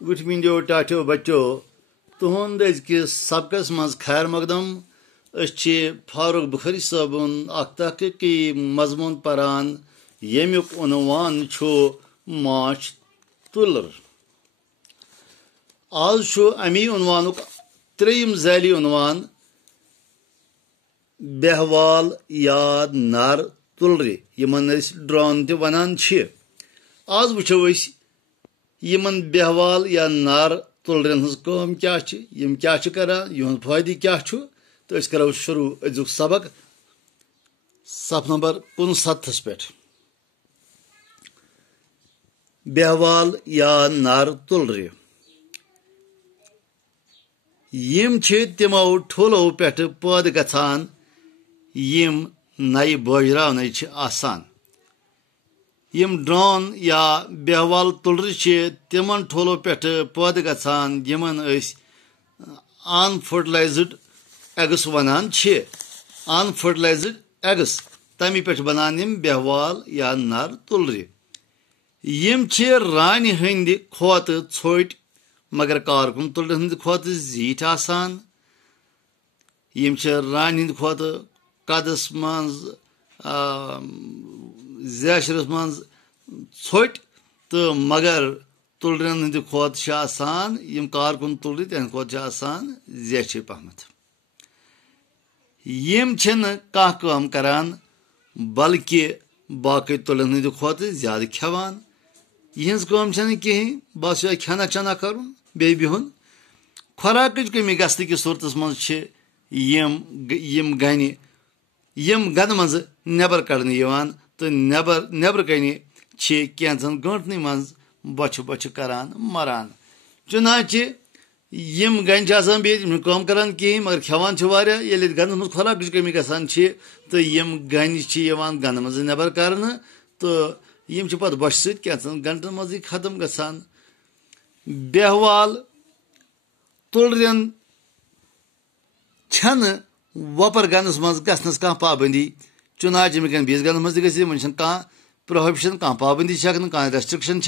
उठमिंदो टाटो बच्चो तुहद अजकिस सबकस मज खैर मकदम फारूक बुखारी साबन तहकीकी मजमून परान यमुक उनवान माच तुलर। आज अमी उनवानुक त्रेयम झैली उनवान बेहवाल या नर तुलर यमन ड्रोन ते वनान। आज वुचो यमन बेहवाल या नर तुलरन हज काम क्या यम क्या करान युहद फायदे क्या तो अस करो शुरू अजुक सबक सफ नंबर 59 पे। बेहवाल या नर तुलर यम तिमो ठुलो पे पैद गछान यम नई बजरावन आसान। यम ड्रोन या बेहवाल तुलर तिमन ठुलो पे पैद गछान यमन अनफर्टिलाइज्ड एग्स वनान। अनफर्टिलाइज्ड एग्स तमी पे बनान यम बेहवाल या नर तुलर। यम रान हंद खोत छोट मगर कारकुन तुलर हंद खोत जीठ आसान। यम रान हंद खोत कदस मज जैशरस मज छोट तो मगर तुलरन हंद खोत आसान यम कारकुन तुलर तहद खोत आसान जैशे पहमत। यम कह काम करान बल्कि बाकी तुलन हंद खोत ज्यादा खेवान। यहज काम कहें बस खाना चना कर बे बिहुन। खुराक कमी गसन कि सूरत मज यम गन मज नबर कड़न तो नबर कन कैंचन गंटन मज बच बच करान मरान। चुनाचे यम गन बे काम करान कहें मगर खेवान ये गन मज खुराक कमी गसान तो यम गन गन मज नबर कर तो यम पे बच सैंचन गंटन मज खत्म गसान। बेहवाल तुलरन वपर गनस मज गसनस कह पाबंदी। चुनाच मे बीस गन मज वन कह प्रोहिबिशन कह पाबंदी कह रेस्ट्रिक्शन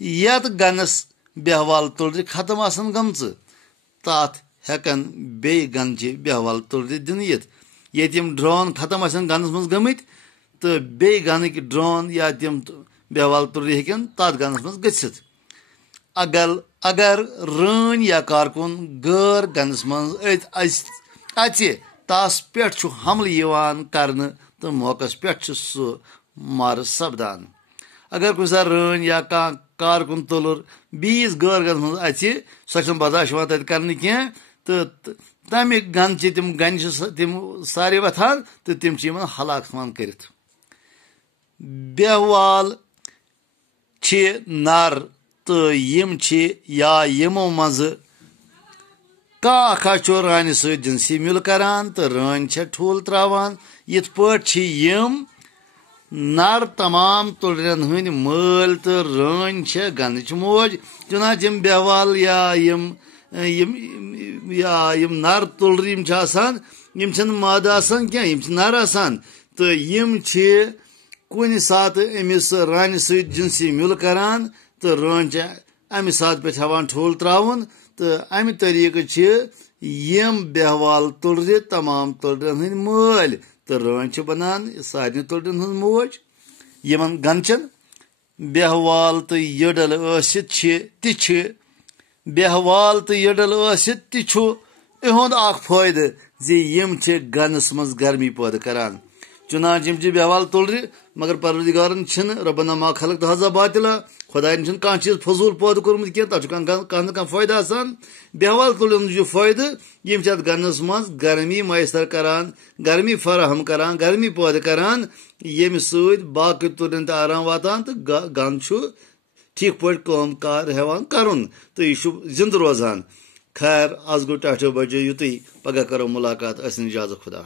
यत गनस बेहवाल तुलर खत्म आसन गमच तथ हेकन बे गन बेहवाल तुलर दिन ये ड्रोन खत्म आसन गनस मज गमित तो बे गनक ड्रोन या तम बेहवाल तुलर हेकन तथ गनस मज गसित। अगर रन या कारकुन गैर गनस मज तस पे हमल कर तो मौकस पे सह मार सपदान। अगर कुछ रन या कह कारकुन तुलर बीस गैर गन मज सह बर्दाश्त तक कर तो तमि गन तम तम सारे वथान तो तम हलाक कर। बेहवाल नर तो यम या यमो मज कह रान जिनसी मिल करान तो रान ठूल त्रावान। यिथ पट यम नर तमाम तुलरन हंद मल तो रान गन मोज। चुनाच यम बेहवाल या यम नर तुलर यम माद आसान क्या यम नर आसान तो यम कुन सात अमिस रान जिनसी मिल करान तो रान अमि सात पे हवान ठूल त्रावन तो अमि तरीक यम बेहवाल तुलर तमाम तुलरन हंद मल तो रान बनान सारे तुलरन हंद मोज। यमन गनचन बेहवाल तो यडल बेहवाल तो यडल इहुंद फायदे यम गनस मज गर्मी पैदा करान। चुनाच यम बेहवाल तुलर मगर परवरदिगारन रब्बना मा खलक़्त हाज़ा बातिला खुदायन कह चीज फजूल पैदा कोरमुत कह तथ कह फायदा आसान। बेहवाल तुलन फायदे यम गनस मज गर्मी मैसर करान गर्मी फराहम करान गर्मी पैदा करान यम बाकी तुलन तो आराम वातान तो गन ठीक पे काम कार हेवान करुन तो यह जिंद रोजान। खैर आज गो टाटो बजे युत पगह करो मुलाकात इजाजत खुदा।